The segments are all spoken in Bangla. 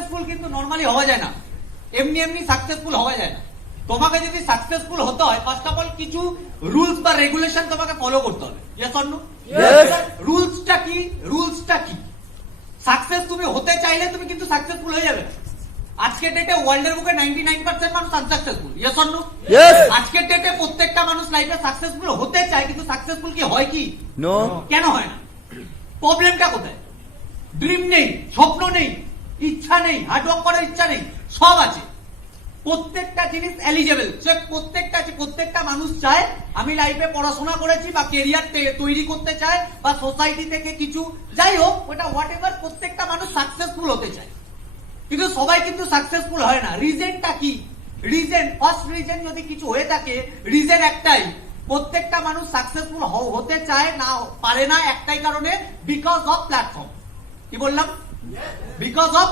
সাকসেসফুল কিন্তু নর্মালি হওয়া যায় না। এমনি এমনি সাকসেসফুল হওয়া যায় না। তোমাকে যদি সাকসেসফুল হতে হয় ফার্স্ট অফ অল কিছু রুলস বা রেগুলেশন তোমাকে ফলো করতে হবে। ইয়েস অর নো রুলসটা কি? রুলসটা কি? সাকসেস তুমি হতে চাইলে তুমি কিন্তু সাকসেসফুল হয়ে যাবে। আজকের ডেটে ওয়ার্ল্ডের বুকে নাইনটি নাইন পার্সেন্ট মানুষ unsuccessful yes or no Yes. আজকের ডেটে প্রত্যেকটা মানুষ লাইফে সাকসেসফুল হতে চায় কিন্তু সাকসেসফুল কি হয় কি? কেন হয় না? প্রবলেমটা কোথায়? ড্রিম নেই স্বপ্ন নেই ইচ্ছা নেই হার্ডওয়ার্ক করার ইচ্ছা নেই, সব আছে। প্রত্যেকটা জিনিস এলিজেবল সে প্রত্যেকটা প্রত্যেকটা মানুষ চায়, আমি লাইফে পড়াশোনা করেছি বা কেরিয়ার তৈরি করতে চায় বা সোসাইটি থেকে কিছু, যাই হোক, ওটা হোয়াট এভার প্রত্যেকটা মানুষ সাকসেসফুল হতে চায়। কিন্তু সবাই কিন্তু সাকসেসফুল হয় না। রিজনটা কি? রিজন ফার্স্ট রিজন যদি কিছু হয়ে থাকে রিজেন একটাই, প্রত্যেকটা মানুষ সাকসেসফুল হতে চায় না, পারে না একটাই কারণে বিকজ অফ প্ল্যাটফর্ম কি বললাম? বিকজ অফ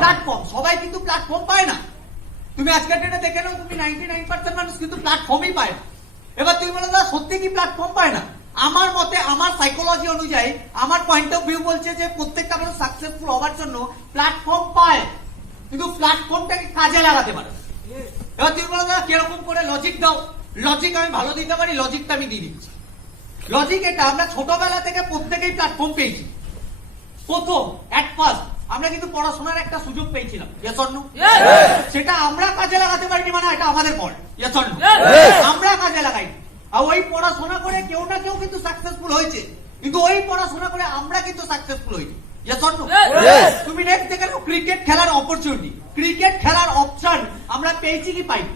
প্ল্যাটফর্ম সবাই কিন্তু প্ল্যাটফর্ম পায় না। তুমি আজকের ডেটে দেখে নাও তুমি নাইনটি নাইন পার্সেন্ট মানুষ কিন্তু প্ল্যাটফর্মই পায় না। এবার তুমি বলো দাদা সত্যি কি প্ল্যাটফর্ম পায় না? আমার মতে আমার সাইকোলজি অনুযায়ী আমার পয়েন্ট অফ ভিউ বলছে যে প্রত্যেকটা মানুষ সাকসেসফুল হওয়ার জন্য প্ল্যাটফর্ম পায়। কিন্তু প্ল্যাটফর্মটাকে কাজে লাগাতে পারে এবার তুমি বলো দাদা কীরকম করে লজিক দাও? লজিক আমি ভালো দিতে পারি লজিকটা আমি দিয়ে দিচ্ছি। লজিক এটা আমরা ছোটবেলা থেকে প্রত্যেকেই প্ল্যাটফর্ম পেয়েছি। প্রথম অ্যাট ফার্স্ট আমরা কিন্তু পড়াশোনার একটা সুযোগ পেয়েছিলাম? Yes. সেটা আমরা কাজে লাগাতে পারিনি মানে এটা আমাদের পর? Yes. আমরা কাজে লাগাই আর ওই পড়াশোনা করে কেউ না কেউ কিন্তু সাকসেসফুল হয়েছে। কিন্তু ওই পড়াশোনা করে আমরা কিন্তু সাকসেসফুল হয়েছি. তুমি নেক্সট দেখে নাও ক্রিকেট খেলার অপরচুনিটি ক্রিকেট খেলার অপশন আমরা পেয়েছি কি পাইনি?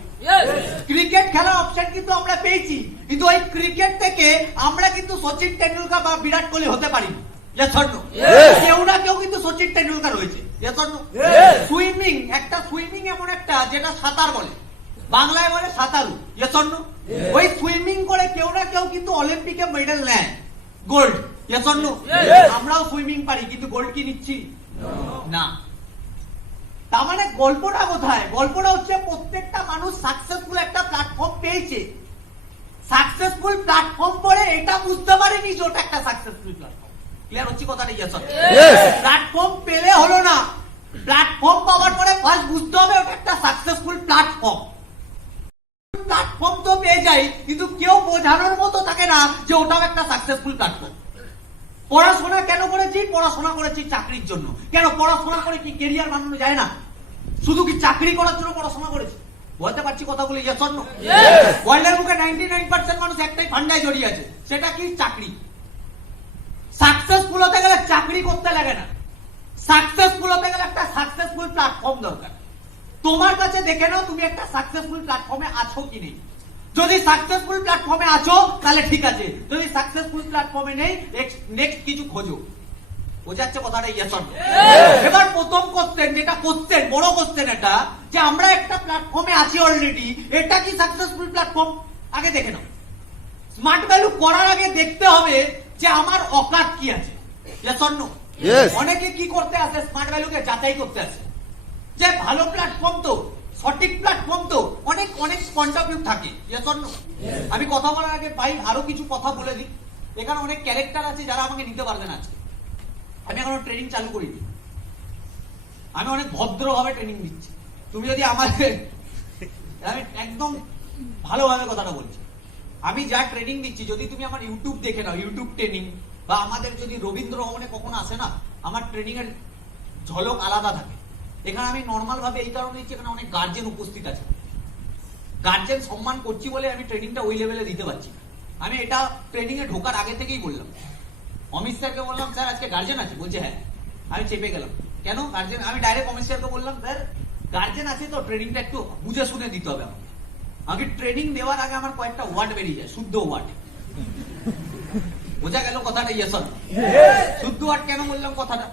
ক্রিকেট খেলার অপশন কিন্তু আমরা পেয়েছি। কিন্তু ওই ক্রিকেট থেকে আমরা কিন্তু সচিন টেন্ডুলকার বা বিরাট কোহলি হতে পারিনি। Yes or no? Yes. কেউ না কেউ কিন্তু সচিন টেন্ডুলকার হয়েছে। Yes or no? Yes. Swimming একটা সুইমিং এমন একটা যেটা সাঁতার বলে। বাংলায় বলে সাঁতারু। Yes. ওই সুইমিং করে কেউ না কেউ কিন্তু অলিম্পিকে মেডেল নেয়। গোল্ড. আমরাও সুইমিং পারি কিন্তু গোল্ড কি নিচ্ছি? না। তার মানে গল্পটা কোথায়? গল্পটা হচ্ছে প্রত্যেকটা মানুষ সাকসেসফুল একটা প্ল্যাটফর্ম পেয়েছে। সাকসেসফুল প্ল্যাটফর্ম পরে এটা বুঝতে পারেনি যে ওটা একটা সাকসেসফুল প্ল্যাটফর্ম ক্লিয়ার হচ্ছে কথাটা ইয়েস প্ল্যাটফর্ম পেলে হলো না। প্ল্যাটফর্ম পাওয়ার পরে ফার্স্ট বুঝতে হবে ওটা একটা সাকসেসফুল প্ল্যাটফর্ম প্ল্যাটফর্ম তো পেয়ে যাই কিন্তু কেউ বোঝানোর মতো থাকে না যে ওটাও একটা সাকসেসফুল প্ল্যাটফর্ম পড়াশোনা কেন করেছি? পড়াশোনা করেছি চাকরির জন্য। কেন পড়াশোনা করে কি কেরিয়ার বানানো যায় না? শুধু কি চাকরি করার জন্য পড়াশোনা করেছি? বলতে পারছি কথাগুলো ইয়েস নো ওয়ার্ল্ডের মুখে নাইনটি নাইন পার্সেন্ট মানুষ একটাই ফান্ডায় জড়িয়ে আছে। সেটা কি? চাকরি। সাকসেসফুল হতে গেলে চাকরি করতে লাগে না। সাকসেসফুল হতে গেলে একটা সাকসেসফুল প্ল্যাটফর্ম দরকার। তোমার কাছে দেখে নাও তুমি একটা সাকসেসফুল প্ল্যাটফর্মে আছো কি নেই। যদি সাকসেসফুল প্ল্যাটফর্মে আছো তাহলে ঠিক আছে। যদি সাকসেসফুল প্ল্যাটফর্মে নেই নেক্সট কিছু খোঁজো। বোঝাচ্ছে কথাটা ইয়েস এবার প্রথম কোশ্চেন যেটা কোশ্চেন বড় কোশ্চেন এটা যে আমরা একটা প্ল্যাটফর্মে আছি অলরেডি এটা কি সাকসেসফুল প্ল্যাটফর্ম আগে দেখে নাও। স্মার্ট ভ্যালু করার আগে দেখতে হবে যে আমার অকাত কি আছে. অনেকে কি করতে আসে স্মার্ট ভ্যালুকে যাচাই করতে আসে যে ভালো প্ল্যাটফর্ম তো সঠিক প্ল্যাটফর্ম তো অনেক অনেক পয়েন্ট অফ ভিউ থাকে আমি কথা বলার আগে ভাই আরও কিছু কথা বলে দিই। এখানে অনেক ক্যারেক্টার আছে যারা আমাকে নিতে পারবে না আজকে। আমি এখনও ট্রেনিং চালু করিনি। আমি অনেক ভদ্রভাবে ট্রেনিং দিচ্ছি তুমি যদি আমাকে আমি একদম ভালোভাবে কথাটা বলছি। আমি যা ট্রেনিং দিচ্ছি যদি তুমি আমার ইউটিউব দেখে নাও ইউটিউব ট্রেনিং বা আমাদের যদি রবীন্দ্র ভবনে কখনো আসে না, আমার ট্রেনিং এর ঝলক আলাদা থাকে। এখানে আমি নর্মাল ভাবে এই কারণে এখানে অনেক গার্জেন উপস্থিত আছে। গার্জেন সম্মান করছি বলে আমি ট্রেনিংটা ওই লেভেলে দিতে পারছি আমি এটা ট্রেনিং এ ঢোকার আগে থেকেই বললাম। অমিত স্যারকে বললাম, স্যার, আজকে গার্জেন আছে? বলছে হ্যাঁ। আমি চেপে গেলাম। কেন? গার্জেন আমি ডাইরেক্ট অমিত স্যারকে বললাম, স্যার গার্জেন আছে তো ট্রেনিংটা একটু বুঝে শুনে দিতে হবে আমাকে। আমাকে ট্রেনিং দেওয়ার আগে আমার কয়েকটা ওয়ার্ড বেরিয়ে যায় শুদ্ধ ওয়ার্ড বোঝা গেল কথাটা ইয়েস শুদ্ধ ওয়ার্ড কেন বললাম কথাটা?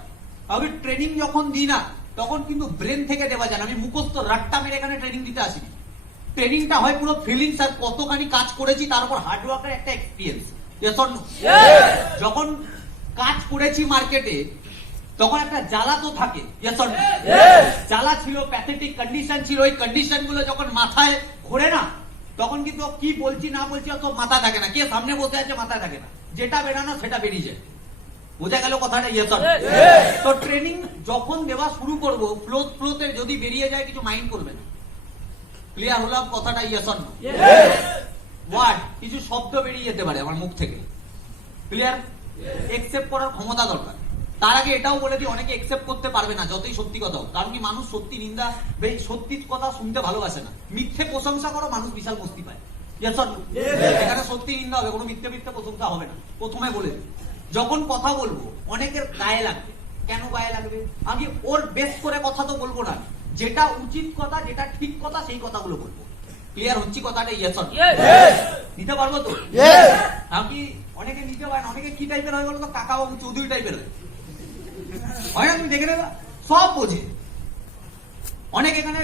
আমি ট্রেনিং যখন দিই না তখন কিন্তু ব্রেন থেকে দেওয়া যায় না। আমি মুখস্থ রাট্টা মেরে এখানে ট্রেনিং দিতে আসিনি। ট্রেনিংটা হয় পুরো ফিলিংস আর কতখানি কাজ করেছি তার উপর হার্ডওয়ার্কের একটা এক্সপিরিয়েন্স যখন কাজ করেছি মার্কেটে তখন একটা জ্বালা তো থাকে। জ্বালা ছিল প্যাথেটিক কন্ডিশন ছিল। ওই কন্ডিশনগুলো যখন মাথায় ঘোরে না তখন কিন্তু কি বলছি না বলছি অত মাথা থাকে না। কে সামনে বসে আছে মাথা থাকে না। যেটা বেরানো সেটা বেরিয়ে যায়। বোঝা গেল কথাটা? ইয়ে স্যার তো ট্রেনিং যখন দেওয়া শুরু করব ফ্লো ফ্লোতে যদি বেরিয়ে যায় কিছু মাইন্ড করবে না। ক্লিয়ার হলাম কথাটা? ইয়ে স্যার ওয়ার্ড কিছু শব্দ বেরিয়ে যেতে পারে আমার মুখ থেকে। ক্লিয়ার একসেপ্ট করার ক্ষমতা দরকার। তার আগে এটাও বলে দিই অনেকে একসেপ্ট করতে পারবে না যতই সত্যি কথা হোক কারণ কি মানুষ সত্যি নিন্দা বেশ সত্যি কথা শুনতে ভালোবাসে না। মিথ্যে প্রশংসা করো মানুষ বিশাল মস্তি পায়? এখানে সত্যি নিন্দা হবে কোনো মিথ্যে মিথ্যে প্রশংসা হবে না। প্রথমে বলে যখন কথা বলব অনেকের গায়ে লাগবে। কেন গায়ে লাগবে? আমি ওর বেস করে কথা তো বলব না। যেটা উচিত কথা যেটা ঠিক কথা সেই কথাগুলো বলব। ক্লিয়ার হচ্ছে কথাটা? ইয়েস নিতে পারব তো? আমি অনেকে নিতে পারেন অনেকে কি টাইপের হয় বলো তো কাকা বাবু চৌধুরী টাইপের হয়। হয় না তুমি দেখে নেবে সব বোঝে। অনেক এখানে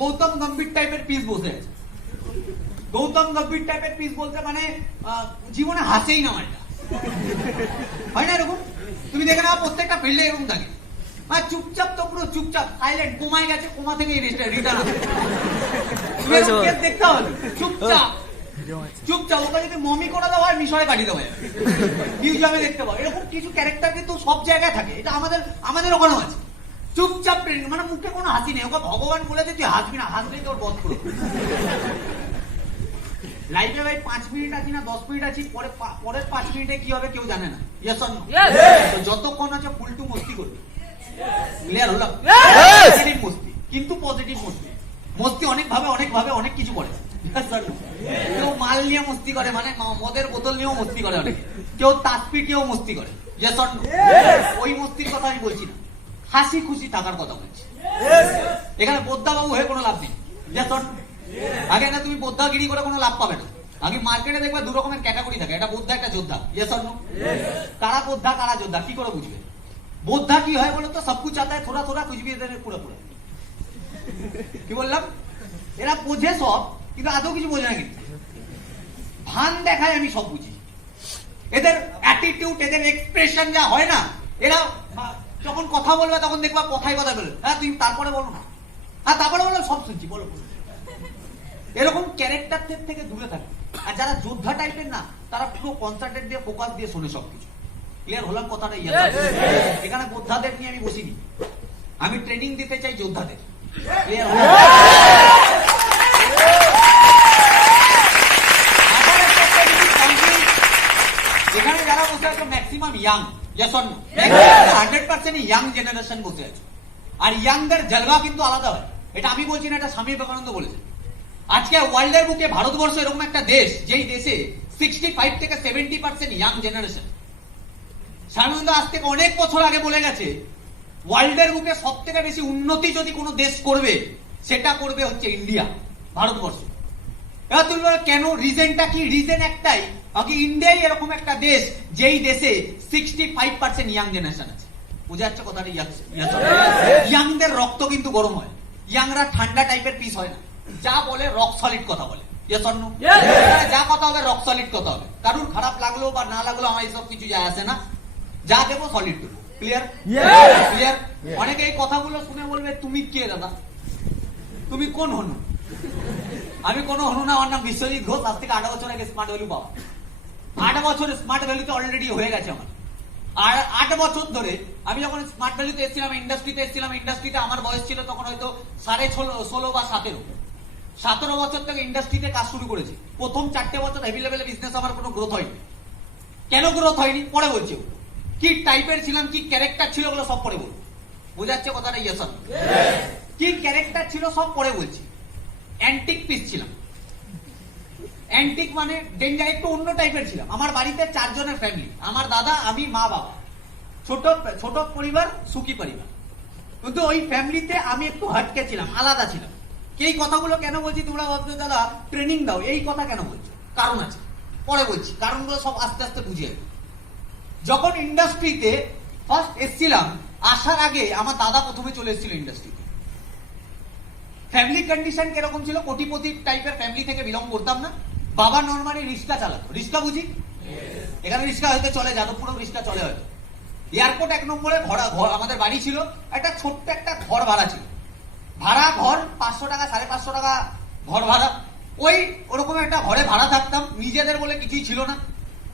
গৌতম গম্ভীর টাইপের পিস বসে আছে। গৌতম গম্ভীর টাইপের পিস বলতে মানে জীবনে হাসেই না এটা হয় না এরকম? তুমি দেখে নাও প্রত্যেকটা ফিল্ডে এরকম থাকে। আর চুপচাপ তো পুরো চুপচাপ সাইলেন্ট কোমায় গেছে কোমা থেকে রিটার্ন দেখতে হবে। চুপচাপ। চুপচাপ ওকে যদি মমি করে দেওয়া হয় মিশরে কাটিয়ে দেওয়া যাবে। মিউজিয়ামে দেখতে পাবো। এরকম কিছু ক্যারেক্টার কিন্তু সব জায়গায় থাকে। এটা আমাদের আমাদের ওখানেও আছে। চুপচাপ ট্রেনিং মানে মুখে কোনো হাসি নেই। ওকে ভগবান বলেছে তুই হাসবি না হাসলেই তোর বধ করে লাইফে ভাই পাঁচ মিনিট আছি না দশ মিনিট আছি পরে পরের পাঁচ মিনিটে কি হবে কেউ জানে না। ইয়েস অর নো তো যতক্ষণ আছে ফুলটু মস্তি করবে। ক্লিয়ার হলাম পজিটিভ মস্তি। কিন্তু পজিটিভ মস্তি। মস্তি অনেক ভাবে অনেক ভাবে অনেক কিছু করে? কেউ মাল নিয়ে মস্তি করে মানে মদের বোতল নিয়েও মস্তি করে অনেক। কেউ তাসপি নিয়েও মস্তি করে। ওই মস্তির কথা আমি বলছি না। হাসি খুশি থাকার কথা বলছি। এখানে হয়ে কোনো লাভ নেই। আগে না তুমি বোদ্ধাগিরি করে কোনো লাভ পাবে না। আগে মার্কেটে দেখবে দু রকমের ক্যাটাগরি থাকে। একটা বোদ্ধা একটা যোদ্ধা। ইয়েস অর কারা বোদ্ধা কারা যোদ্ধা কি করে বুঝবে? বোদ্ধা কি হয় বলতো তো? সবকিছু আতা থোড়া থোড়া কুচবি পুরো পুরো। কি বললাম? এরা বোঝে সব কিন্তু আদৌ কিছু বোঝে না কিন্তু। ভান দেখায় আমি সব বুঝি। এদের অ্যাটিটিউড এদের এক্সপ্রেশন যা হয় না, এরা যখন কথা বলবে তখন দেখবা কথায় কথা বলবে হ্যাঁ তুমি তারপরে বলো না। হ্যাঁ তারপরে বলো, সব শুনছি, বলো। এরকম ক্যারেক্টারদের থেকে দূরে থাকে। আর যারা যোদ্ধা টাইপের না, তারা পুরো কনসার্টেন্ট দিয়ে ফোকাস দিয়ে শোনে সবকিছু। ক্লিয়ার হলাম কথাটা? ইয়ে এখানে যোদ্ধাদের নিয়ে আমি বসিনি। আমি ট্রেনিং দিতে চাই যোদ্ধাদের। ক্লিয়ার হলাম আমার একটা training complete। এখানে যারা বসে আছে maximum young no? Hundred percent young generation বসে আছে। আর ইয়াংদের জলবা কিন্তু আলাদা হয়। এটা আমি বলছি না এটা স্বামী বিবেকানন্দ বলেছে আজকে ওয়ার্ল্ডের বুকে ভারতবর্ষ এরকম একটা দেশ যেই দেশে সিক্সটি ফাইভ থেকে সেভেন্টি পার্সেন্ট ইয়াং জেনারেশন স্বামীনন্দ আজ থেকে অনেক বছর আগে বলে গেছে ওয়ার্ল্ডের বুকে সব থেকে বেশি উন্নতি যদি কোনো দেশ করবে সেটা করবে হচ্ছে ইন্ডিয়া ভারতবর্ষ। এবার তুমি বলো কেন রিজনটা কি? রিজন একটাই আগে ইন্ডিয়াই এরকম একটা দেশ যেই দেশে sixty five percent young generation আছে। বুঝে যাচ্ছে কথাটা? ইয়াংদের রক্ত কিন্তু গরম হয়। ইয়াংরা ঠান্ডা টাইপের পিস হয় না। যা বলে রক সলিড কথা বলে। যা কথা হবে রক সলিড কথা হবে। কারুর খারাপ লাগল বা না লাগল আমার এইসব কিছু যায় আসে না। যা দেবো সলিড দেবো। ক্লিয়ার ক্লিয়ার অনেকে এই কথাগুলো শুনে বলবে তুমি কে দাদা? তুমি কোন হনু? আমি কোনো হনু না আমার নাম বিশ্বজিৎ ঘোষ আজ থেকে আট বছর আগে স্মার্ট ভ্যালু পাওয়া। আট বছর স্মার্ট ভ্যালুতে অলরেডি হয়ে গেছে আমার। আর আট বছর ধরে আমি যখন স্মার্ট ভ্যালুতে এসেছিলাম ইন্ডাস্ট্রিতে এসেছিলাম ইন্ডাস্ট্রিতে আমার বয়স ছিল তখন হয়তো সাড়ে ষোলো বা সতেরো। সতেরো বছর থেকে ইন্ডাস্ট্রিতে কাজ শুরু করেছি। প্রথম চারটে বছর হেভি লেভেলে বিজনেস আমার কোনো গ্রোথ হয়নি। কেন গ্রোথ হয়নি? পরে বলছি। কি টাইপের ছিলাম কি ক্যারেক্টার ছিল ওগুলো সব পরে বলব। বোঝাচ্ছে কথাটা ইয়েস কি ক্যারেক্টার ছিল সব পরে বলছি। অ্যান্টিক পিস ছিলাম। অ্যান্টিক মানে ডেঞ্জার একটু অন্য টাইপের ছিলাম। আমার বাড়িতে চারজনের ফ্যামিলি আমার দাদা, আমি, মা, বাবা। ছোট ছোট পরিবার, সুখী পরিবার। কিন্তু ওই ফ্যামিলিতে আমি একটু হটকে ছিলাম, আলাদা ছিলাম। এই কথাগুলো কেন বলছি তোমরা ভাবছ, দাদা? ট্রেনিং দাও। এই কথা কেন বলছো? কারণ আছে। পরে বলছি। কারণগুলো সব আস্তে আস্তে বুঝিয়ে। যখন ইন্ডাস্ট্রিতে ফার্স্ট এসছিলাম, আসার আগে আমার দাদা প্রথমে চলে এসেছিল ইন্ডাস্ট্রিতে ফ্যামিলি কন্ডিশন কীরকম ছিল? কোটিপতি টাইপের ফ্যামিলি থেকে বিলং করতাম না। বাবা নর্মালি রিক্সা চালাতো। রিক্সা বুঝি? এখানে রিক্সা হয়তো চলে যাদবপুরও রিক্সা চলে হয়তো। এয়ারপোর্ট এক নম্বরে ভাড়া ঘর আমাদের বাড়ি ছিল। একটা ছোট্ট একটা ঘর ভাড়া ছিল। ভাড়া ঘর পাঁচশো টাকা সাড়ে পাঁচশো টাকা ঘর ভাড়া। ওই ওরকম একটা ঘরে ভাড়া থাকতাম। নিজেদের বলে কিছুই ছিল না।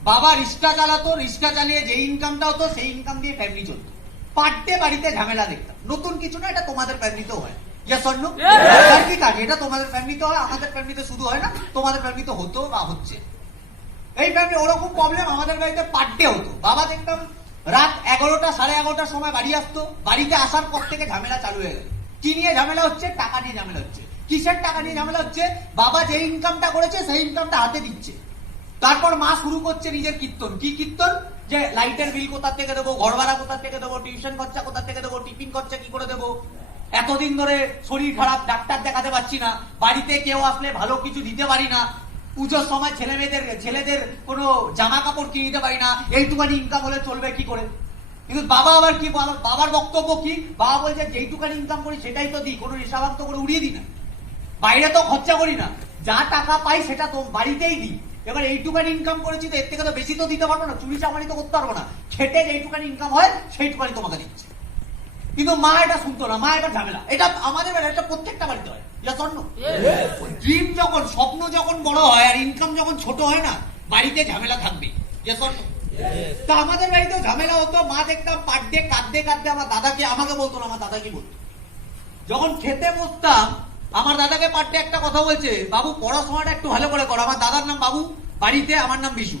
বাবা রিক্সা চালাতো রিক্সা চালিয়ে যে ইনকামটা হতো সেই ইনকাম দিয়ে ফ্যামিলি চলতো। পার ডে বাড়িতে ঝামেলা দেখতাম। নতুন কিছু না এটা তোমাদের ফ্যামিলিতেও হয়। ইয়া স্বর্ণ আর কি কাজ এটা তোমাদের ফ্যামিলিতে হয় আমাদের ফ্যামিলিতে শুধু হয় না তোমাদের ফ্যামিলিতে হতো বা হচ্ছে। এই ফ্যামিলি ওরকম প্রবলেম আমাদের বাড়িতে পার ডে হতো। বাবা দেখতাম রাত এগারোটা সাড়ে এগারোটার সময় বাড়ি আসতো বাড়িতে আসার পর থেকে ঝামেলা চালু হয়ে গেল। কি নিয়ে ঝামেলা হচ্ছে? টাকা নিয়ে ঝামেলা হচ্ছে। কিসের টাকা নিয়ে ঝামেলা হচ্ছে? বাবা যে ইনকামটা করেছে সেই ইনকামটা হাতে দিচ্ছে। তারপর মা শুরু করছে নিজের কীর্তন। কি কীর্তন? যে লাইটের বিল কোথা থেকে দেবো ঘর ভাড়া কোথা থেকে দেবো টিউশন খরচা কোথা থেকে দেবো টিফিন খরচা কি করে দেবো? এতদিন ধরে শরীর খারাপ, ডাক্তার দেখাতে পারছি না, বাড়িতে কেউ আসলে ভালো কিছু দিতে পারি না, পুজোর সময় ছেলে মেয়েদের, ছেলেদের কোনো জামা কাপড় কিনে দিতে পারি না এইটুখানি ইনকাম হলে চলবে কি করে? কিন্তু বাবা আবার কি বাবার বক্তব্য কি? বাবা বলছে যেইটুখানি ইনকাম করি, সেটাই তো দিই, কোনো রেশাবান্ত করে উড়িয়ে দিই না। বাইরে তো খরচা করি না, যা টাকা পাই সেটা তো বাড়িতেই দিই। এবার এইটুখানি ইনকাম করেছি তো এর থেকে তো বেশি তো দিতে পারব না, চুরি চামারি তো করতে পারব না। খেটে যেইটুখানি ইনকাম হয় সেইটুখানি তোমাকে দিচ্ছে। কিন্তু মা এটা শুনতো না মা এটা ঝামেলা। এটা আমাদের বাড়ি এটা প্রত্যেকটা বাড়িতে হয়। এটা স্বর্ণ। ড্রিম যখন স্বপ্ন যখন বড় হয় আর ইনকাম যখন ছোট হয় না বাড়িতে ঝামেলা থাকবে। ইয়া স্বর্ণ। তা আমাদের বাড়িতেও ঝামেলা হতো। মা দেখতাম পাড্ডে কাঁদতে কাঁদতে আমার দাদাকে আমাকে বলতো না আমার দাদাকে বলতো। যখন খেতে বসতাম আমার দাদাকে পাঠে একটা কথা বলছে বাবু পড়াশোনাটা একটু ভালো করে করো। আমার দাদার নাম বাবু বাড়িতে আমার নাম বিশু।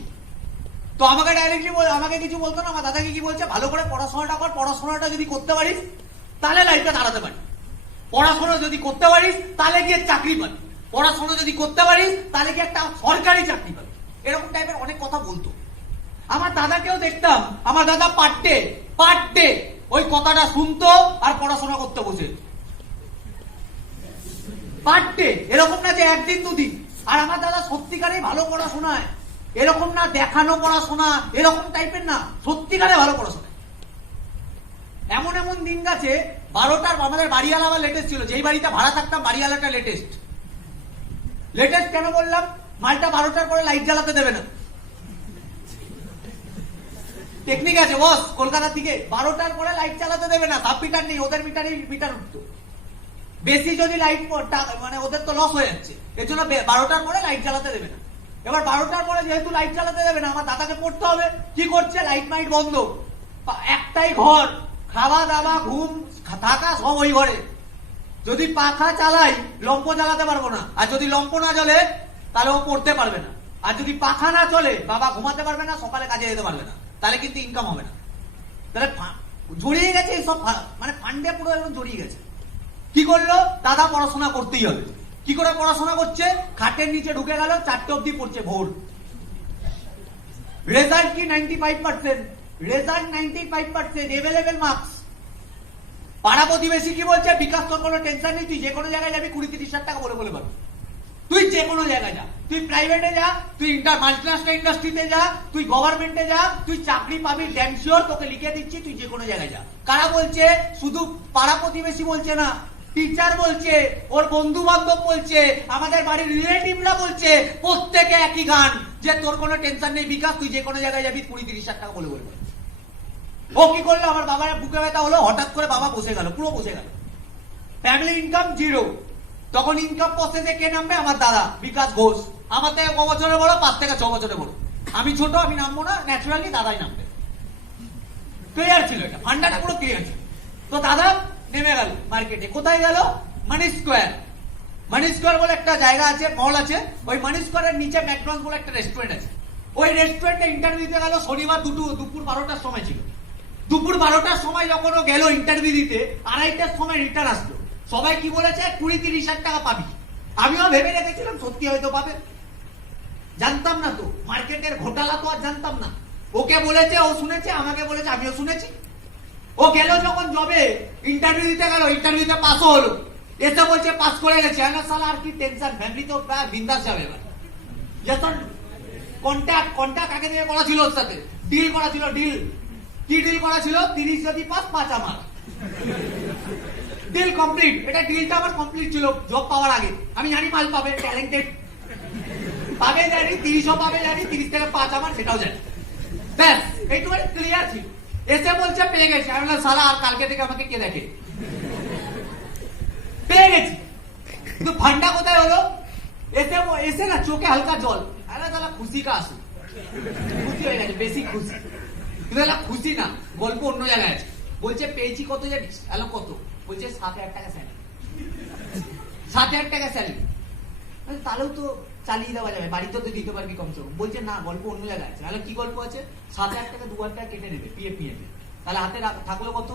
তো আমাকে ডাইরেক্টলি আমাকে কিছু বলতো না, আমার দাদাকে কি বলছে? ভালো করে পড়াশোনাটা কর, পড়াশোনাটা যদি করতে পারিস, তাহলে লাইফে দাঁড়াতে পারি পড়াশোনা যদি করতে পারিস, তাহলে গিয়ে চাকরি পাবি। পড়াশোনা যদি করতে পারিস, তাহলে গিয়ে একটা সরকারি চাকরি পাবি। এরকম টাইপের অনেক কথা বলতো। আমার দাদাকেও দেখতাম, আমার দাদা পাঠ্যে পাঠ্যে ওই কথাটা শুনতো আর পড়াশোনা করতে বসে। পারতে এরকম না যে একদিন দুদিন। আর আমার দাদা সত্যিকারে ভালো পড়াশোনায়। এরকম না, দেখানো, পড়াশোনা, এরকম টাইপের না, সত্যিকারে ভালো পড়াশোনা। এমন এমন দিন গেছে, বারোটার আমাদের বাড়িওয়ালা আবার লেটেস্ট ছিল, যেই বাড়িতে ভাড়া থাকতাম, বাড়িওয়ালাটা লেটেস্ট লেটেস্ট কেন বললাম? মালটা বারোটার পরে লাইট জ্বালাতে দেবে না। টেকনিক আছে, বস কলকাতা থেকে বারোটার পরে লাইট চালাতে দেবে না সাব মিটার নেই, ওদের মিটারই, মিটার উঠতো। বেশি যদি লাইট মানে ওদের তো লস হয়ে যাচ্ছে। এর জন্য বারোটার পরে লাইট জ্বালাতে দেবে না। এবার বারোটার পরে যেহেতু লাইট চালাতে দেবে না, আমার দাদাকে পড়তে হবে। কি করছে? লাইট মাইট বন্ধ। একটাই ঘর। খাওয়া দাওয়া, ঘুম, থাকা সব ওই ঘরে। যদি পাখা চালাই, লম্প জ্বালাতে পারব না। আর যদি লম্প না জ্বলে, তাহলে ও পড়তে পারবে না। আর যদি পাখা না চলে বাবা ঘুমাতে পারবে না, সকালে কাজে যেতে পারবে না। তাহলে কিন্তু ইনকাম হবে না। তাহলে জড়িয়ে গেছে সব মানে ফান্ডে পুরো একদম জড়িয়ে গেছে। কি করল? দাদা পড়াশোনা করতেই হবে। কি করে পড়াশোনা করছে? খাটের নিচে ঢুকে গেল, চারটে অব্দি পড়ছে ভোর। রেজাল্ট কি? Ninety five percent result ninety five percent available marks পাড়া প্রতিবেশী কি বলছে? বিকাশ তোর কোনো টেনশন নেই, তুই যে কোনো জায়গায় যাবি, কুড়ি তিরিশ টাকা বলে বলে পারবি তুই যে কোনো জায়গায় যা। তুই প্রাইভেটে যা, তুই ইন্টার মাল্টিন্যাশনাল ইন্ডাস্ট্রিতে যা, তুই গভর্নমেন্টে যা, তুই চাকরি পাবি ড্যাম তোকে লিখে দিচ্ছি, তুই যে কোনো জায়গায় যা। কারা বলছে? শুধু পাড়া প্রতিবেশী বলছে না। টিচার বলছে, ওর বন্ধু বান্ধব বলছে, আমাদের বাড়ির রিলেটিভরা বলছে, প্রত্যেকে একই গান, যে তোর কোনো টেনশন নেই বিকাশ, তুই যে কোনো জায়গায় যাবি, কুড়ি তিরিশ হাজার টাকা বলে বলবে। ও কি করল? আমার বাবার বুকে ব্যথা হলো, হঠাৎ করে বাবা বসে গেল, পুরো বসে গেল। ফ্যামিলি ইনকাম জিরো তখন ইনকাম প্রসেসে কে নামবে? আমার দাদা, বিকাশ ঘোষ। আমার থেকে ক বছরের বড়? পাঁচ থেকে ছ বছরের বড়। আমি ছোট, আমি নামবো না ন্যাচুরালি দাদাই নামবে। ক্লিয়ার ছিল এটা, ফান্ডাটা পুরো ক্লিয়ার ছিল। তো দাদা নেমে গেল মার্কেটে কোথায় গেল? মানি স্কোয়ার মানি স্কোয়ার বলে একটা জায়গা আছে মল আছে। ওই মানি স্কোয়ারের নিচে ম্যাকডোনাল্ড বলে একটা রেস্টুরেন্ট আছে। ওই রেস্টুরেন্টে ইন্টারভিউ দিতে গেল শনিবার দুটো, দুপুর বারোটার সময় ছিল। দুপুর বারোটার সময় যখন ও গেল ইন্টারভিউ দিতে, আড়াইটার সময় রিটার্ন আসলো। সবাই কি বলেছে? কুড়ি তিরিশ হাজার টাকা পাবি। আমিও ভেবে রেখেছিলাম, সত্যি হয়তো পাবে। জানতাম না তো মার্কেটের ঘোটালা তো আর জানতাম না। ওকে বলেছে, ও শুনেছে, আমাকে বলেছে, আমিও শুনেছি। ও গেল যখন জবে ইন্টারভিউ দিতে গেল ইন্টারভিউতে পাসও হলো। এসে বলছে পাস করে গেছে। বললাম, শালা আর কি টেনশন ফ্যামিলি তো প্রায় বিন্দাস যাবে এবার। যখন কন্ট্যাক্ট কন্ট্যাক্ট আগে থেকে করা ছিল ওর সাথে। ডিল করা ছিল ডিল কি ডিল করা ছিল? তিরিশ যদি পাস পাঁচ আমার। ডিল কমপ্লিট এটা ডিলটা আমার কমপ্লিট ছিল জব পাওয়ার আগে। আমি জানি মাল পাবে ট্যালেন্টেড পাবে জানি তিরিশও পাবে জানি তিরিশ থেকে পাঁচ আমার সেটাও জানি। ব্যাস এইটুকু ক্লিয়ার ছিল। এসে বলছে, পেয়ে গেছি। আমি বললাম, সালা, আর কালকে থেকে আমাকে কে দেখে? পেয়ে গেছি। কিন্তু ফান্ডা কোথায় হলো? এসে এসে না চোখে হালকা জল। আরে তাহলে খুশি কা আসুক খুশি হয়ে গেছে, বেশি খুশি। কিন্তু খুশি না, গল্প অন্য জায়গায় আছে। বলছে, পেয়েছি কত জানিস? এলো কত? বলছে, সাত হাজার টাকা স্যালারি সাত হাজার টাকা স্যালারি তাহলেও তো চালিয়ে দেওয়া যাবে বাড়িতে তো দিতে পারবি কমসে কম। বলছে, না, গল্প অন্য জায়গায় আছে। তাহলে কি গল্প আছে? সাত হাজার টাকা দু হাজার টাকা কেটে নেবে পিএফ পিএফ তাহলে হাতে থাকল কত?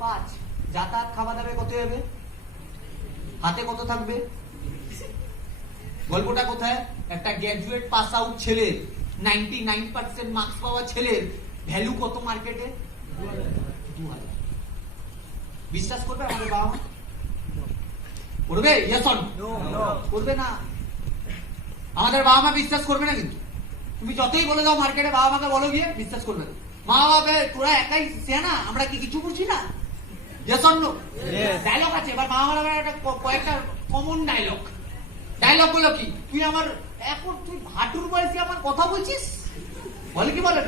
পাঁচ। যাতায়াত খাওয়া দাবে কত হবে? হাতে কত থাকবে? গল্পটা কোথায়? একটা গ্র্যাজুয়েট পাস আউট ছেলের নাইনটি নাইন পার্সেন্ট মার্কস পাওয়া ছেলের ভ্যালু কত মার্কেটে দু হাজার। বিশ্বাস করবে আমাদের বাবা মা? করবে? করবে না। আমাদের বাবা মা বিশ্বাস করবে না কিন্তু। তুমি যতই বলে দাও মার্কেটে বাবা মাকে বলো গিয়ে বিশ্বাস করবে না। মা বাবা তোরা একাই সে না আমরা কি কিছু বুঝি না? ডায়লগ আছে। এবার মা বাবার একটা কয়েকটা কমন ডায়লগ ডায়লগগুলো কি? তুই আমার এখন তুই হাঁটুর বয়সে আমার কথা বলছিস? বলে কি বলে?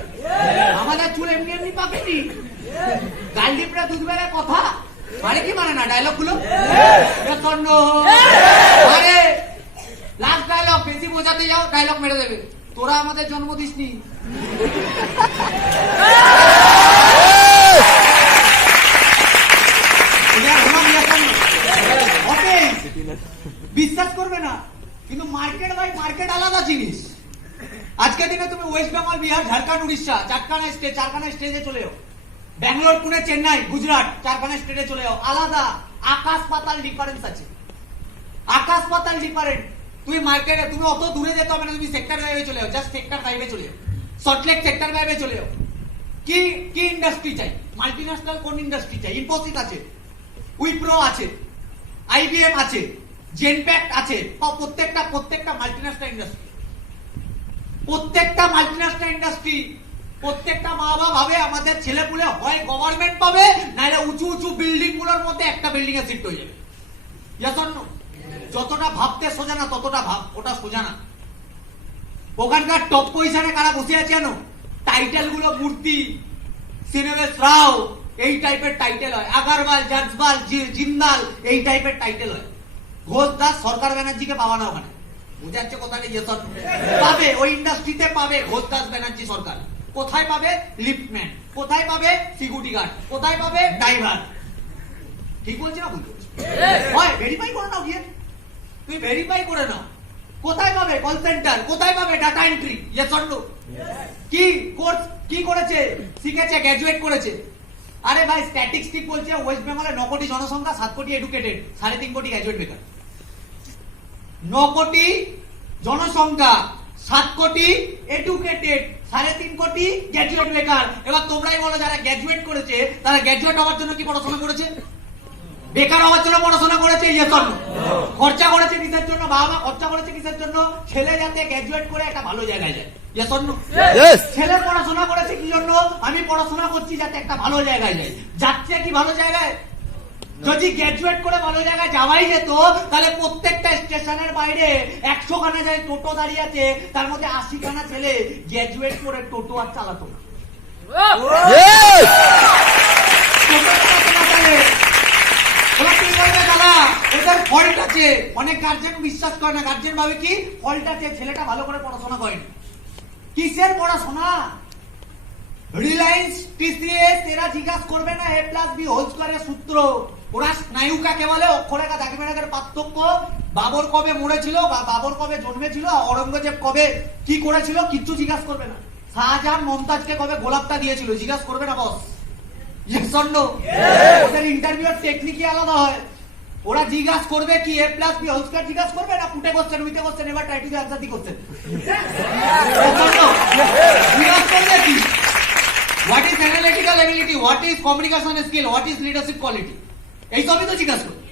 আমাদের চুল এমনি এমনি পাকেনি? গাল ডিপরা দুধ বেলা কথা? মানে কি মানে না ডায়লগগুলো আরে লাস্ট ডায়লগ বেশি বোঝাতে যাও ডায়লগ মেরে দেবে। তোরা আমাদের জন্ম দিসনি. বিশ্বাস করবে না কিন্তু মার্কেট ভাই মার্কেট আলাদা জিনিস। আজকের দিনে তুমি ওয়েস্ট বেঙ্গল বিহার ঝাড়খণ্ড উড়িষ্যা চারখানা স্টেট চারখানা স্টেজে চলে যাও। ব্যাঙ্গালোর, পুনে, চেন্নাই, গুজরাট চারখানা স্টেটে চলে যাও। আলাদা। আকাশ পাতাল ডিফারেন্স আছে। আকাশ পাতাল ডিফারেন্ট তুমি মার্কেটে, তুমি অত দূরে যেতে হবে না, তুমি সেক্টর ফাইভে চলে যাও। জাস্ট সেক্টর ফাইভে চলে যাও। সল্টলেক সেক্টর ফাইভে চলে যাও। কি কি ইন্ডাস্ট্রি চাই? মাল্টিন্যাশনাল কোন ইন্ডাস্ট্রি চাই? ইনফোসিস আছে। উইপ্রো আছে। আইবিএম আছে। জেনপ্যাক্ট আছে। প্রত্যেকটা প্রত্যেকটা মাল্টিন্যাশনাল ইন্ডাস্ট্রি প্রত্যেকটা মাল্টিন্যাশনাল ইন্ডাস্ট্রি প্রত্যেকটা মা বাবা ভাবে আমাদের ছেলে পুলে হয় গভর্নমেন্ট পাবে নাহলে উঁচু উঁচু বিল্ডিংগুলোর মধ্যে একটা বিল্ডিং এ শিফট হয়ে যাবে? যতটা ভাবতে সোজা না, ততটা ভাব, ওটা সোজা না। ওখানকার টপ পজিশনে কারা বসে আছে জানো? টাইটেলগুলো মূর্তি সিনেমেশ রাও এই টাইপের টাইটেল হয়। আগারওয়াল জাজবাল জিন্দাল এই টাইপের টাইটেল হয়। ঘোষ দাস, সরকার ব্যানার্জিকে পাওয়া না ওখানে। বুঝাচ্ছে কোথায় পাবে, ওই ইন্ডাস্ট্রিতে পাবে ঘোষ দাস ব্যানার্জি সরকার। কোথায় পাবে লিফটম্যান? কোথায় পাবে সিকিউরিটি গার্ড কোথায় পাবে ড্রাইভার ঠিক বলছি না ভুল হয় ভেরিফাই করে নাও গিয়ে। তুমি ভেরিফাই করে নাও। কোথায় পাবে কল সেন্টার কোথায় পাবে data entry yes or no কি কোর্স কি করেছে? শিখেছে গ্র্যাজুয়েট করেছে? আরে ভাই স্ট্যাটিস্টিক বলছে ওয়েস্ট বেঙ্গলে ন কোটি জনসংখ্যা সাত কোটি এডুকেটেড সাড়ে তিন কোটি গ্র্যাজুয়েট বেকার ন কোটি জনসংখ্যা। সাত কোটি এডুকেটেড সাড়ে তিন কোটি গ্র্যাজুয়েট বেকার। এবার তোমরাই বলো যারা গ্র্যাজুয়েট করেছে তারা গ্র্যাজুয়েট হওয়ার জন্য কি পড়াশোনা করেছে? বেকার হওয়ার জন্য পড়াশোনা করেছে? ইয়ে জন্য খরচা করেছে কিসের জন্য? বাবা মা খরচা করেছে কিসের জন্য? ছেলে যাতে গ্র্যাজুয়েট করে একটা ভালো জায়গায় যায়। ইয়ে ছেলে পড়াশোনা করেছে কি জন্য? আমি পড়াশোনা করছি যাতে একটা ভালো জায়গায় যাই যাচ্ছে কি ভালো জায়গায়? যদি গ্র্যাজুয়েট করে ভালো জায়গায় যাওয়াই যেত তাহলে প্রত্যেকটা স্টেশনের বাইরে একশো খানা যায় টোটো দাঁড়িয়ে আছে তার মধ্যে আশি খানা ছেলে গ্র্যাজুয়েট করে টোটো আর চালাতো না। ফল্ট আছে। অনেক গার্জেন বিশ্বাস করে না। গার্জেন ভাবে কি? ফল্ট আছে। ছেলেটা ভালো করে পড়াশোনা করেনি। কিসের পড়াশোনা? রিলায়েন্স টিসিএস এরা জিজ্ঞাসা করবে না এ প্লাস বি হোল স্কোয়ারের সূত্র। ওরা স্নায়ু কাকে বলে অক্ষরেখা দাগিমেরাকের পার্থক্য। বাবর কবে মরেছিল বা বাবর কবে জন্মেছিল, অরঙ্গজেব কবে কি করেছিল, কিচ্ছু জিজ্ঞাসা করবে না। শাহজাহান মমতাজকে কবে গোলাপটা দিয়েছিল, জিজ্ঞাসা করবে না, বস। or ওদের ইন্টারভিউর টেকনিকই আলাদা হয়। ওরা জিজ্ঞাসা করবে কি A plus B whole square জিজ্ঞাসা করবে না পুটে কোশ্চেন উইতে কোশ্চেন এবার try to the answer the question জিজ্ঞাসা করবে কি? What is analytical ability what is communication skill what is leadership quality এই সবই তো জিজ্ঞাসা করবে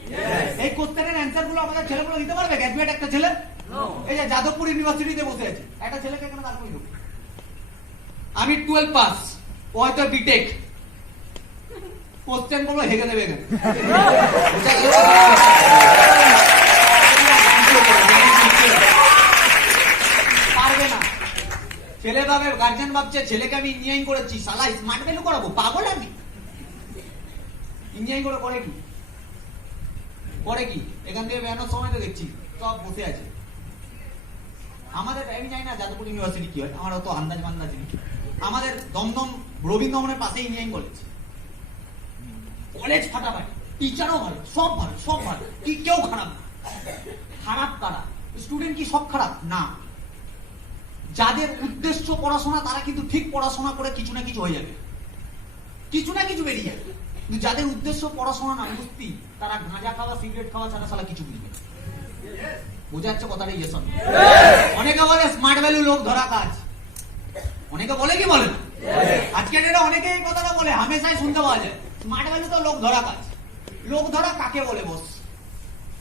এই কোশ্চেনের অ্যান্সারগুলো আমাদের ছেলেগুলো দিতে পারবে? গ্র্যাজুয়েট একটা ছেলে? এই যে যাদবপুর ইউনিভার্সিটিতে বসে আছে। একটা ছেলেকে এখানে দাঁড় আমি টুয়েলভ পাস ও হয়তো বিটেক কোশ্চেনগুলো হেগে দেবে? পারবে না। ছেলে ভাবে গার্জেন ভাবছে ছেলেকে আমি ইঞ্জিনিয়ারিং করেছি। সালা স্মার্ট ভ্যালু করাবো? পাগল আমি? ইঞ্জিনিয়ারিং করে করে কি? করে কি? এখান থেকে বেরোনোর সময় তো দেখছি, সব বসে আছে। আমাদের আমি জানি না যাদবপুর ইউনিভার্সিটি কি হয় আমার অত আন্দাজ মান্দাজ নেই। আমাদের দমদম রবীন্দ্র ভবনের পাশে ইঞ্জিনিয়ারিং কলেজ। কলেজ ফাটাফাটি টিচারও ভালো, সব ভালো সব ভালো। কি কেউ খারাপ না। খারাপ কারা? স্টুডেন্ট কি সব খারাপ? না। যাদের উদ্দেশ্য পড়াশোনা, তারা কিন্তু ঠিক পড়াশোনা করে কিছু না কিছু হয়ে যাবে। কিছু না কিছু বেরিয়ে যাবে। কিন্তু যাদের উদ্দেশ্য পড়াশোনা না, বুঝতি, তারা গাঁজা খাওয়া, সিগারেট খাওয়া ছাড়া সালা কিছু বুঝবে বোঝা যাচ্ছে কথাটা ইয়ে শোন। অনেকে বলে স্মার্ট ভ্যালু লোক ধরা কাজ। অনেকে বলে কি বলে না? আজকে ডেটে অনেকে এই কথাটা বলে, হামেশাই শুনতে পাওয়া যায়। স্মার্ট ভ্যালু তো লোক ধরা কাজ। লোক ধরা কাকে বলে বস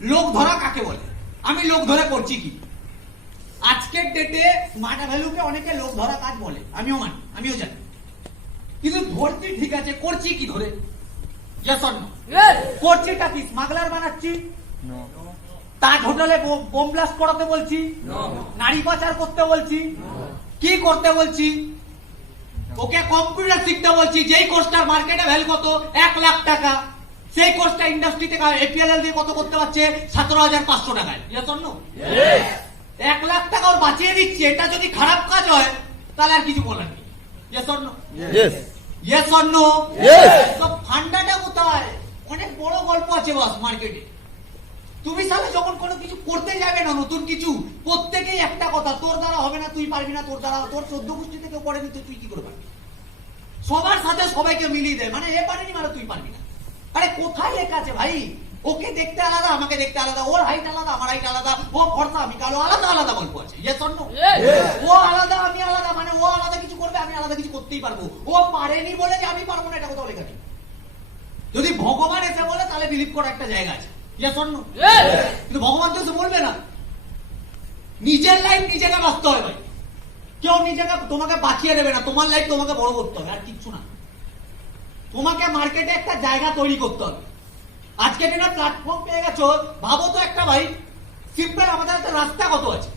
লোক ধরা কাকে বলে? আমি লোক ধরে করছি কি? আজকের ডেটে স্মার্ট ভ্যালুকে অনেকে লোক ধরা কাজ বলে। আমিও মানি, আমিও জানি। কিন্তু ধরছি ঠিক আছে, করছি কি ধরে? Yes or no? করছিটা কি? স্মাগলার বানাচ্ছি? তাজ হোটেলে বোম ব্লাস্ট করাতে বলছি? নারী পাচার করতে বলছি? কি করতে বলছি? ওকে কম্পিউটার শিখতে বলছি যেই কোর্সটার মার্কেটে ভ্যালু কত? এক লাখ টাকা। সেই কোর্সটা ইন্ডাস্ট্রি থেকে এপিএলএল দিয়ে কত করতে পারছে? সতেরো হাজার পাঁচশো টাকায়। ইয়েস এক লাখ টাকা ওর বাঁচিয়ে দিচ্ছে। এটা যদি খারাপ কাজ হয় তাহলে আর কিছু বলার নেই। Yes. Yes or no yes তো ফান্ডাটা কোথায়? অনেক বড় গল্প আছে বাস মার্কেটে তুমি সালে যখন কোনো কিছু করতে যাবে না নতুন কিছু প্রত্যেকেই একটা কথা তোর দ্বারা হবে না তুই পারবি না তোর দ্বারা তোর চোদ্দ গোষ্ঠীতে থেকে করেনি তো তুই কি করে পারবি? সবার সাথে সবাইকে মিলিয়ে দেয়। মানে এ পারেনি মানে তুই পারবি না। আরে কোথায় লেখা আছে ভাই? ওকে দেখতে আলাদা আমাকে দেখতে আলাদা ওর হাইট আলাদা আমার হাইট আলাদা ও ফর্সা আমি কালো আলাদা আলাদা গল্প আছে ইয়েস অন্য ও আলাদা আমি আলাদা মানে ও আলাদা কিছু করবে আমি আলাদা কিছু করতেই পারব। ও পারেনি বলে যে আমি পারব না এটা কোথাও লেখা নেই। যদি ভগবান এসে বলে তাহলে বিলিভ করার একটা জায়গা আছে। ইয়েস অন্য কিন্তু ভগবান তো এসে বলবে না। নিজের লাইফ নিজেকে বাঁচতে হবে ভাই। কেউ নিজেকে তোমাকে বাঁচিয়ে দেবে না তোমার লাইফ তোমাকে বড় করতে হবে আর কিচ্ছু না। তোমাকে মার্কেটে একটা জায়গা তৈরি করতে হবে। আজকে দিনে প্ল্যাটফর্ম পেয়ে গেছো ভাবো তো একটা ভাই সিম্পল আমাদের একটা রাস্তা কত আছে?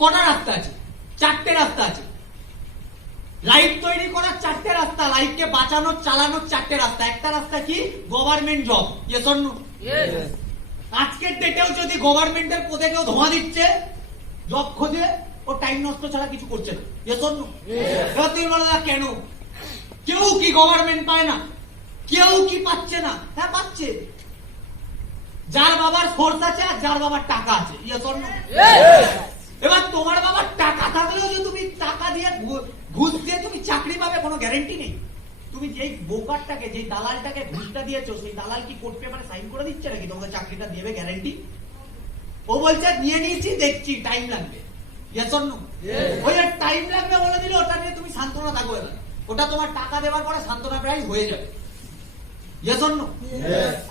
কটা রাস্তা আছে? চারটে রাস্তা আছে। লাইফ তৈরি করার চারটে রাস্তা লাইফকে বাঁচানোর চালানোর চারটে রাস্তা। একটা রাস্তা কি? Government job yes or no আজকের ডেটেও যদি গভর্নমেন্টের পদে কেউ ধোঁয়া দিচ্ছে জব খোঁজে ও টাইম নষ্ট ছাড়া কিছু করছে না। ইয়েস অর নো তুমি বলো না কেন? কেউ কি গভর্নমেন্ট পায় না কেউ কি পাচ্ছে না? হ্যাঁ পাচ্ছে। যার বাবার ফোর্স আছে আর যার বাবার টাকা আছে। এবার তোমার বাবার টাকা থাকলেও যে তুমি টাকা দিয়ে ঘুষ দিয়ে তুমি চাকরি পাবে কোনো গ্যারেন্টি নেই। তুমি যেই বোকারটাকে যেই দালালটাকে ঘুষটা দিয়েছ সেই দালাল কি কোর্ট পেপারে সাইন করে দিচ্ছে নাকি? তোমাকে চাকরিটা দেবে গ্যারেন্টি ও বলছে নিয়ে নিয়েছি দেখছি টাইম লাগবে। ওই টাইম লাগবে বলে দিলে ওটা নিয়ে তুমি সান্ত্বনা থাকবে না। ওটা তোমার টাকা দেওয়ার পরে সান্ত্বনা প্রায় হয়ে যাবে। ইয়েস অর নো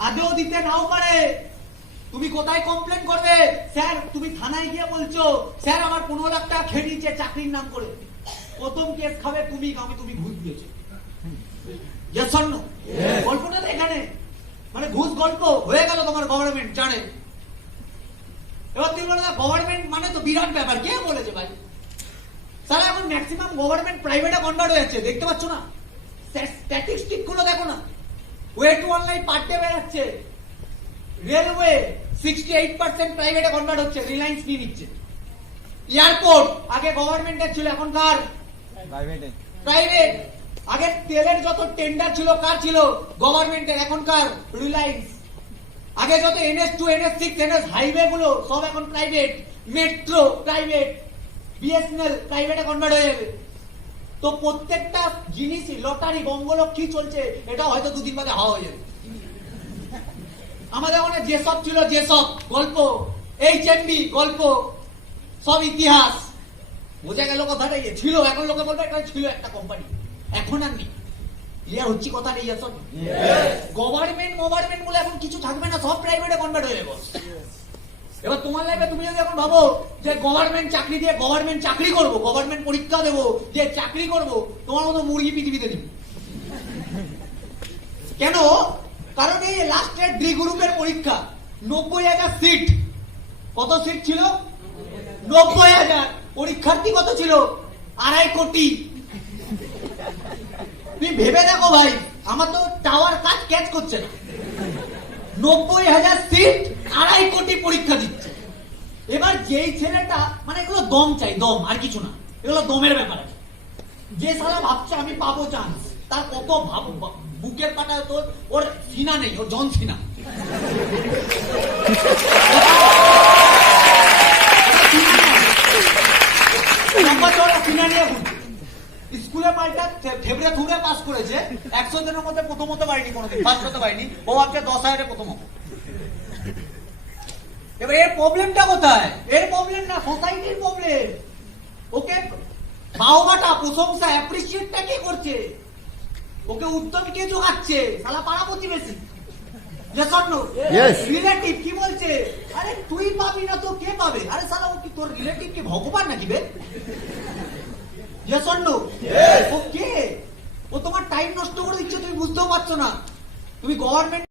আদেও দিতে নাও পারে। তুমি কোথায় কমপ্লেন করবে? স্যার তুমি থানায় গিয়ে বলছো স্যার আমার পনেরো লাখ টাকা খেয়ে নিচ্ছে চাকরির নাম করে। প্রথম কেস খাবে তুমি আমি তুমি ঘুষ দিয়েছ। No? গল্পটা তো এখানে। মানে ঘুষ গল্প। হয়ে গেল তোমার গভর্নমেন্ট জানে এবার তুমি বলো গভর্নমেন্ট মানে তো বিরাট ব্যাপার। কে বলেছে ভাই? স্যার এখন ম্যাক্সিমাম গভর্নমেন্ট প্রাইভেটে কনভার্ট হয়ে যাচ্ছে দেখতে পাচ্ছ না? স্ট্যাটিস্টিকগুলো দেখো না। Way to online per day বেড়াচ্ছে রেলওয়ে সিক্সটি এইট পার্সেন্ট প্রাইভেটে কনভার্ট হচ্ছে রিলায়েন্স নিয়ে নিচ্ছে। এয়ারপোর্ট আগে গভর্নমেন্টের ছিল এখন কার? প্রাইভেট আগে তেলের যত টেন্ডার ছিল কার ছিল? গভর্নমেন্টের এখনকার রিলায়েন্স আগে যত NS two NS six NS highway গুলো সব এখন প্রাইভেট মেট্রো প্রাইভেট বিএসএনএল প্রাইভেটে কনভার্ট হয়ে যাবে। তো প্রত্যেকটা জিনিসই লটারি বঙ্গলক্ষ্মী চলছে এটা হয়তো দুদিন বাদে হাওয়া হয়ে যাবে। আমাদের ওখানে যেসব ছিল যেসব গল্প এইচ এমবি গল্প সব ইতিহাস। বোঝা গেল কথাটা ইয়ে ছিল এখন লোকে বলবে এটা ছিল একটা কোম্পানি এখন আর নেই। ক্লিয়ার হচ্ছে ইয়ে সব গভর্নমেন্ট গভর্নমেন্ট বলে এখন কিছু থাকবে না সব প্রাইভেটে কনভার্ট হয়ে যাবে। এবার তোমার লাইফে তুমি যদি এখন ভাবো যে গভর্নমেন্ট চাকরি দিয়ে গভর্নমেন্ট চাকরি করব গভর্নমেন্ট পরীক্ষা দেবো যে চাকরি করব, তোমার মতো মুরগি পৃথিবীতে নেই। কেন? কারণ এই লাস্টের ডি গ্রুপের পরীক্ষা, নব্বই হাজার সিট কত সিট ছিল? নব্বই হাজার। পরীক্ষার্থী কত ছিল? আড়াই কোটি। তুমি ভেবে দেখো ভাই, আমার তো টাওয়ার কাজ ক্যাচ করছে না। নব্বই হাজার সিট, আড়াই কোটি পরীক্ষা দিচ্ছে। এবার যেই ছেলেটা মানে এগুলো দম চাই, দম, আর কিছু না। এগুলো দমের ব্যাপার আছে। যে সালা ভাবছে, আমি পাবো চান্স তার কত ভাব বুকের পাটায় তোর ওর সিনা নেই, ওর জন সিনা। নম্বর তোর সিনা নিয়ে ঘুরছে। স্কুলে পাল্টা থেবড়ে থুবড়ে পাস করেছে। একশো জনের মধ্যে প্রথম হতে পারিনি কোনোদিন ফার্স্ট হতে পারিনি। ও ভাবছে দশ হাজারে প্রথম হব। এবার এর প্রবলেমটা কোথায়? এর প্রবলেম না সোসাইটির প্রবলেম ওকে বাহবাটা প্রশংসা অ্যাপ্রিসিয়েটটা কে করছে? ওকে উত্তম কে যোগাচ্ছে? সালা পাড়া প্রতিবেশী। রিলেটিভ কি বলছে? আরে তুই পাবি না তো কে পাবে? আরে সালা ও কি তোর রিলেটিভ কি ভগবান নাকি বে? Yes or no okay ও তোমার টাইম নষ্ট করে দিচ্ছে তুমি বুঝতেও পারছ না। তুমি গভর্নমেন্ট